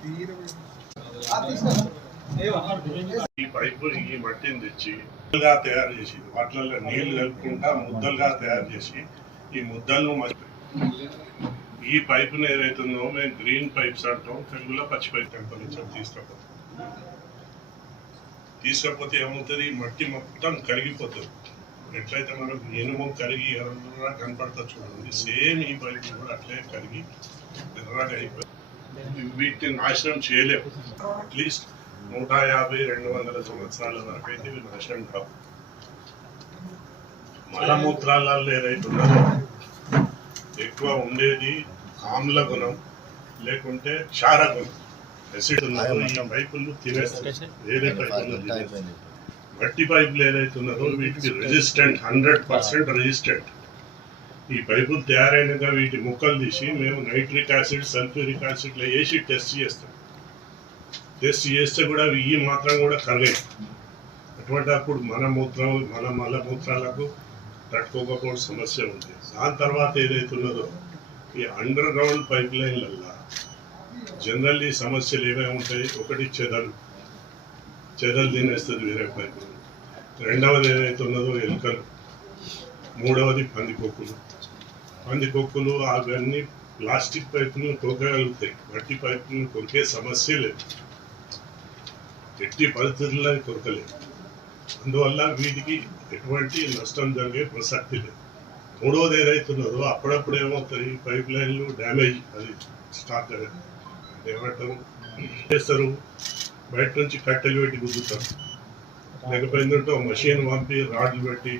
ఈ పైపు ఈ మట్టిని తెచ్చి తయారు చేసి వాటిల్లో నీళ్లు కలుపుకుంటా ముద్దలుగా తయారు చేసి ఈ ముద్దలను ఈ పైపును ఏదైతుందో మేము గ్రీన్ పైప్స్ అంటాం, తెలుగులో పచ్చి పైప్ టెంపరేచర్ తీసుకపోతే ఏమవుతుంది, ఈ మట్టి మొత్తం కరిగిపోతుంది. ఎట్లయితే మనకు ఇనుము కరిగి ఎర్రగా కనపడతా చూడండి, సేమ్ ఈ పైపు కూడా అట్లే కరిగి ఎర్రగా అయిపోయింది. వీటిని నాశనం చేయలేము. అట్లీస్ట్ 150-200 సంవత్సరాల వరకు అయితే ఇవి నాశనం కావు. మలమూత్రాలలో ఏదైతుందో ఎక్కువ ఉండేది ఆమ్ల గుణం లేకుంటే క్షార గుణం, యాసిడ్ ఉన్నదో ఈ పైపులు తినేస్తుంది. వేరే పైపులు తినేస్తుంది. మట్టి పైపులు ఏదైతున్నదో వీటికి రెసిస్టెంట్, 100% రెసిస్టెంట్. ఈ పైపులు తయారైనగా వీటి ముక్కలు తీసి మేము నైట్రిక్ యాసిడ్, సల్ఫ్యూరిక్ యాసిడ్లో వేసి టెస్ట్ చేస్తాం. టెస్ట్ చేస్తే కూడా ఈ మాత్రం కూడా కరగదు. అటువంటి అప్పుడు మన మలమూత్రాలకు తట్టుకోకపోవడం సమస్య ఉంది. దాని తర్వాత ఏదైతున్నదో ఈ అండర్ గ్రౌండ్ పైప్ లైన్లల్లో జనరల్లీ సమస్యలు ఏమేమి ఉంటాయి, ఒకటి చెదలు తినేస్తుంది వేరే పైపులు, రెండవది ఏదైతున్నదో ఎలుకలు, మూడవది పందికొక్కులు అవన్నీ ప్లాస్టిక్ పైపులను కొరకగలుగుతాయి. మట్టి పైపులను కొరికే సమస్య లేదు, ఎట్టి పరిస్థితుల్లో కొరకలేదు. అందువల్ల వీటికి ఎటువంటి నష్టం జరిగే ప్రసక్తి లేదు. మూడవది ఏదైతున్నదో అప్పుడప్పుడు ఏమవుతాయి, పైప్ లైన్లు డ్యామేజ్, అది స్టాక్ ఏమంటారు చేస్తారు, బయట నుంచి కట్టెలు పెట్టి గుద్దుతారు, లేకపోయిందంటే ఒక మషిన్ పంపి రాడ్లు పెట్టి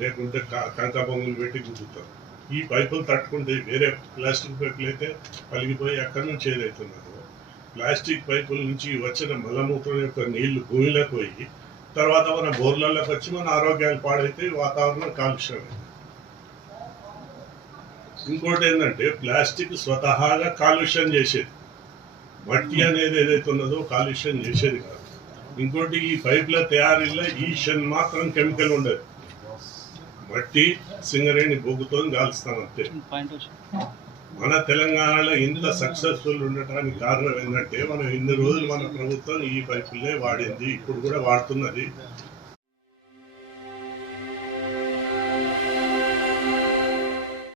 లేకుంటే కంకా బొంగులు పెట్టి గుద్దుతారు. ఈ పైపులు తట్టుకుంటే వేరే ప్లాస్టిక్ పైపులు అయితే పలిగిపోయి అక్కడి నుంచి ఏదైతున్నారు ప్లాస్టిక్ పైపుల నుంచి వచ్చిన మలమూత్రం యొక్క నీళ్లు భూమిలోకి పోయి తర్వాత మన బోర్లలోకి వచ్చి మన ఆరోగ్యాలు పాడైతే వాతావరణం కాలుష్యం. ఇంకోటి ఏంటంటే ప్లాస్టిక్ స్వతహాగా కాలుష్యం చేసేది, మట్టి అనేది ఏదైతే ఉన్నదో కాలుష్యం చేసేది కాదు. ఇంకోటి ఈ పైపుల తయారీలో ఈషన్ మాత్రం కెమికల్ ఉండదు, మట్టి సింగరేణి బొగ్గుతో కాలుస్తాం అంతే. మన తెలంగాణలో ఇంత సక్సెస్ఫుల్ ఉండటానికి కారణం ఏంటంటే మనం ఇన్ని రోజులు మన ప్రభుత్వం ఈ పైపులనే వాడింది, ఇప్పుడు కూడా వాడుతున్నది.